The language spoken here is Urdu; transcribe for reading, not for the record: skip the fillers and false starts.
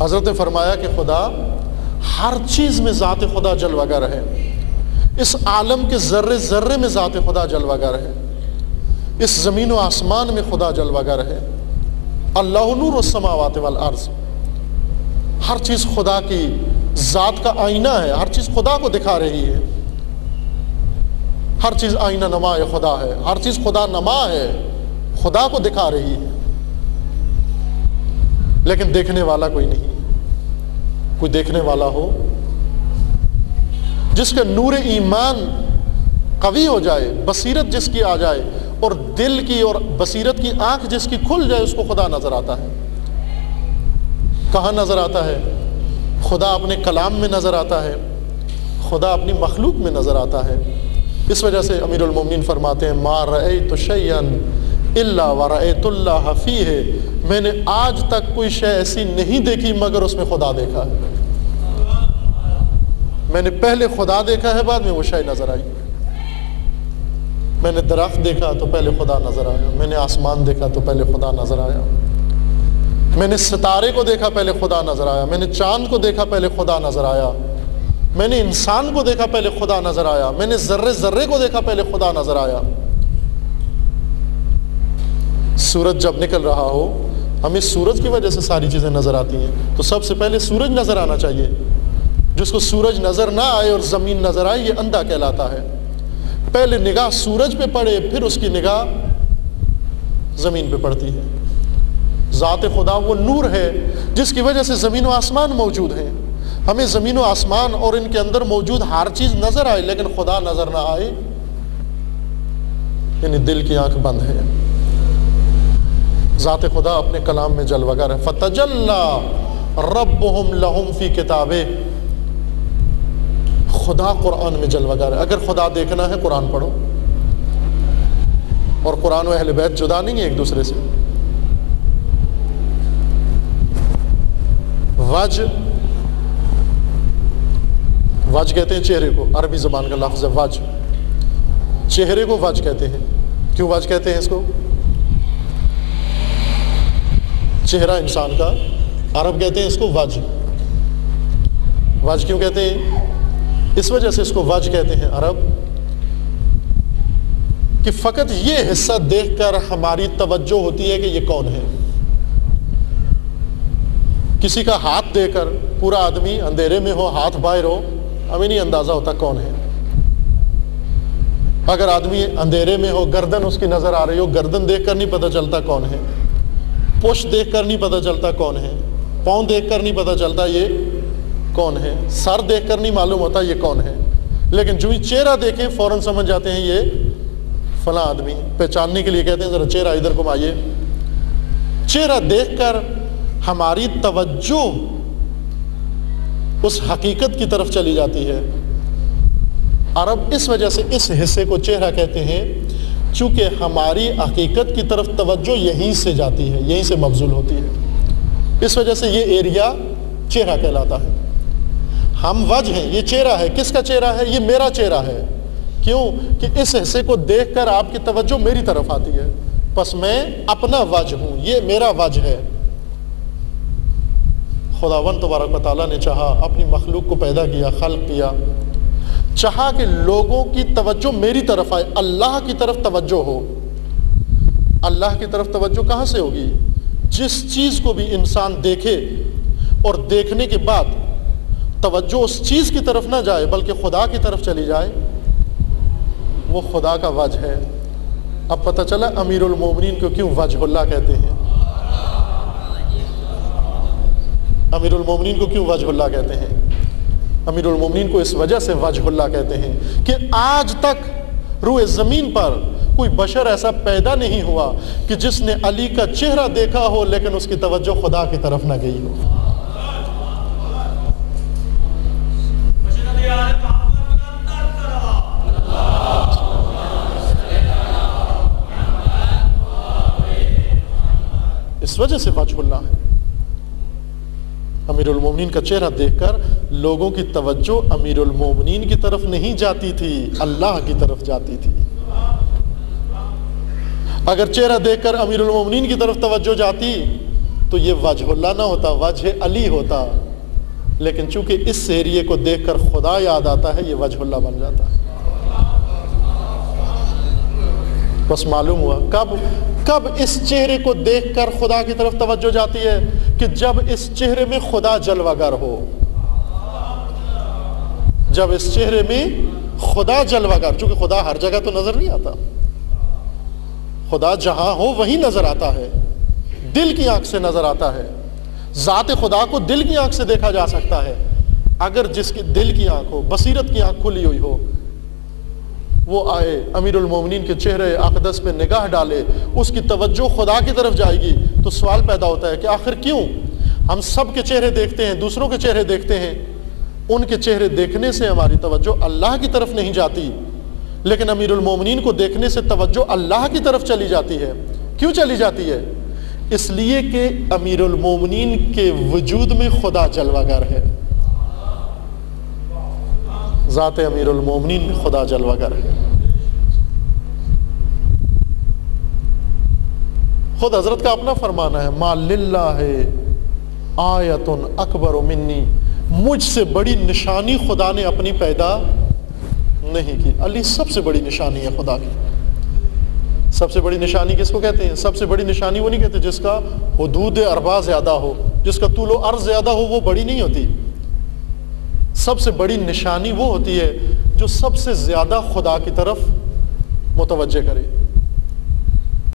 حضرت نے فرمایا کہ خدا ہر چیز میں ذات خدا جلوہ گر ہے، اس عالم کے ذرے ذرے میں ذات خدا جلوہ گر ہے، اس زمین و آسمان میں خدا جلوہ گر ہے۔ اللہ نور السماوات والارض، ہر چیز خدا کی ذات کا آئینہ ہے، ہر چیز خدا کو دکھا رہی ہے، ہر چیز آئینہ نما خدا ہے، ہر چیز خدا نما ہے، خدا کو دکھا رہی ہے، لیکن دیکھنے والا کوئی نہیں۔ کوئی دیکھنے والا ہو جس کا نور ایمان قوی ہو جائے، بصیرت جس کی آ جائے، اور دل کی اور بصیرت کی آنکھ جس کی کھل جائے، اس کو خدا نظر آتا ہے۔ کہاں نظر آتا ہے؟ خدا اپنے کلام میں نظر آتا ہے، خدا اپنی مخلوق میں نظر آتا ہے۔ اس وجہ سے امیر المومنین فرماتے ہیں ما رأیت شیئا الا ورأیت اللہ فیہ، میں نے آج تک کوئی شے ایسی نہیں دیکھی مگر اس میں خدا دیکھا ہے۔ میں نے پہلے خدا دیکھا ہے، بعد میں وہ شے نظر آئی۔ میں نے درخت دیکھا تو پہلے خدا نظر آیا، میں نے آسمان دیکھا تو پہلے خدا نظر آیا، میں نے ستارے کو دیکھا پہلے خدا نظر آیا، میں نے چاند کو دیکھا پہلے خدا نظر آیا، میں نے انسان کو دیکھا پہلے خدا نظر آیا، میں نے ذرے ذرے کو دیکھا پہلے خدا نظر آیا۔ سورج جب نکل رہا ہو، ہمیں سورج کی وجہ سے ساری چیزیں نظر آتی ہیں، تو سب سے پہلے سورج نظر آنا چاہیے۔ جس کو سورج نظر نہ آئے اور زمین نظر آئے، یہ اندھا کہلاتا ہے۔ پہلے نگاہ سورج پہ پڑے، پھر اس کی نگاہ زمین پہ پڑتی ہے۔ ذات خدا وہ نور ہے جس کی وجہ سے زمین و آسمان موجود ہیں۔ ہمیں زمین و آسمان اور ان کے اندر موجود ہر چیز نظر آئے، لیکن خدا نظر نہ آئے، یعنی دل کی آنکھ بند ہے۔ ذات خدا اپنے کلام میں جلوہ گر ہے۔ فتجلی ربہم لہم فی کتابہ، خدا قرآن میں جلوہ گر ہے۔ اگر خدا دیکھنا ہے قرآن پڑھو، اور قرآن و اہل بیت جدا نہیں ہے ایک دوسرے سے۔ وجہ کہتے ہیں چہرے کو، عربی زبان کا لفظ ہے وجہ، چہرے کو وجہ کہتے ہیں۔ کیوں وجہ کہتے ہیں اس کو؟ چہرہ انسان کا، عرب کہتے ہیں اس کو وجہ۔ وجہ کیوں کہتے ہیں؟ اس وجہ سے اس کو وجہ کہتے ہیں عرب کہ فقط یہ حصہ دیکھ کر ہماری توجہ ہوتی ہے کہ یہ کون ہے۔ کسی کا ہاتھ دے کر، پورا آدمی اندھیرے میں ہو، ہاتھ باہر ہو، ہمیں نہیں اندازہ ہوتا کون ہے۔ اگر آدمی اندھیرے میں ہو، گردن اس کی نظر آ رہی ہو، گردن دیکھ کر نہیں پتہ چلتا کون ہے، پشت دیکھ کر نہیں پتہ چلتا کون ہے، پاؤں دیکھ کر نہیں پتہ چلتا یہ کون ہے، سر دیکھ کر نہیں معلوم ہوتا یہ کون ہے، لیکن جو ہی چہرہ دیکھیں فوراً سمجھ جاتے ہیں یہ فلاں آدمی۔ پہچاننے کے لیے کہتے ہیں ذرا چہرہ ادھر گھمائیے۔ چہرہ دیکھ کر ہماری توجہ اس حقیقت کی طرف چلی جاتی ہے۔ عرب اس وجہ سے اس حصے کو چہرہ کہتے ہیں، چونکہ ہماری حقیقت کی طرف توجہ یہیں سے جاتی ہے، یہیں سے مبذول ہوتی ہے، اس وجہ سے یہ ایریا چہرہ کہلاتا ہے۔ ہم وجہ ہیں، یہ چہرہ ہے۔ کس کا چہرہ ہے؟ یہ میرا چہرہ ہے۔ کیوں؟ کہ اس حصے کو دیکھ کر آپ کی توجہ میری طرف آتی ہے، پس میں اپنا وجہ ہوں، یہ میرا وجہ ہے۔ خداوند تبارک و تعالیٰ نے چاہا، اپنی مخلوق کو پیدا کیا، خلق کیا، چاہا کہ لوگوں کی توجہ میری طرف آئے، اللہ کی طرف توجہ ہو۔ اللہ کی طرف توجہ کہاں سے ہوگی؟ جس چیز کو بھی انسان دیکھے اور دیکھنے کے بعد توجہ اس چیز کی طرف نہ جائے بلکہ خدا کی طرف چلی جائے، وہ خدا کا وجہ ہے۔ اب پتہ چلا امیر المومنین کو کیوں وجہ اللہ کہتے ہیں۔ امیر المومنین کو کیوں وجہ اللہ کہتے ہیں؟ امیر المومنین کو اس وجہ سے وجہ اللہ کہتے ہیں کہ آج تک روئے زمین پر کوئی بشر ایسا پیدا نہیں ہوا کہ جس نے علی کا چہرہ دیکھا ہو لیکن اس کی توجہ خدا کی طرف نہ گئی ہو۔ اس وجہ سے وجہ اللہ ہے۔ امیر المومنین کا چہرہ دیکھ کر لوگوں کی توجہ امیر المومنین کی طرف نہیں جاتی تھی، اللہ کی طرف جاتی تھی۔ اگر چہرہ دیکھ کر امیر المومنین کی طرف توجہ جاتی تو یہ وجہ اللہ نہ ہوتا، وجہ علی ہوتا، لیکن چونکہ اس ایریے کو دیکھ کر خدا یاد آتا ہے، یہ وجہ اللہ بن جاتا ہے۔ بس معلوم ہوا کب اس چہرے کو دیکھ کر خدا کی طرف توجہ جاتی ہے، کہ جب اس چہرے میں خدا جلوہ گر ہو، جب اس چہرے میں خدا جلوہ گر، چونکہ خدا ہر جگہ تو نظر نہیں آتا، خدا جہاں ہو وہیں نظر آتا ہے، دل کی آنکھ سے نظر آتا ہے۔ ذات خدا کو دل کی آنکھ سے دیکھا جا سکتا ہے۔ اگر جس کی دل کی آنکھ ہو، بصیرت کی آنکھ کھلی ہوئی ہو، وہ آئے امیر المومنین کے چہرے اقدس پہ نگاہ ڈالے، اس کی توجہ خدا کی طرف جائے گی، تو سوال پیدا ہوتا ہے کہ آخر کیوں ہم سب کے چہرے دیکھتے ہیں، دوسروں کے چہرے دیکھتے ہیں، ان کے چہرے دیکھنے سے ہماری توجہ اللہ کی طرف نہیں جاتی، لیکن امیر المومنین کو دیکھنے سے توجہ اللہ کی طرف چلی جاتی ہے۔ کیوں چلی جاتی ہے؟ اس لیے کہ امیر المومنین کے وجود میں خدا جلوہ گر ہے، ذات امیر المومنین میں خدا جلوہ گر ہے۔ خود حضرت کا اپنا فرمانا ہے، ما للہ آیت اکبر منی، مجھ سے بڑی نشانی خدا نے اپنی پیدا نہیں کی۔ علی سب سے بڑی نشانی ہے خدا کی۔ سب سے بڑی نشانی کس کو کہتے ہیں؟ سب سے بڑی نشانی وہ نہیں کہتے جس کا حدود اربا زیادہ ہو، جس کا طول و عرض زیادہ ہو، وہ بڑی نہیں ہوتی۔ سب سے بڑی نشانی وہ ہوتی ہے جو سب سے زیادہ خدا کی طرف متوجہ کرے۔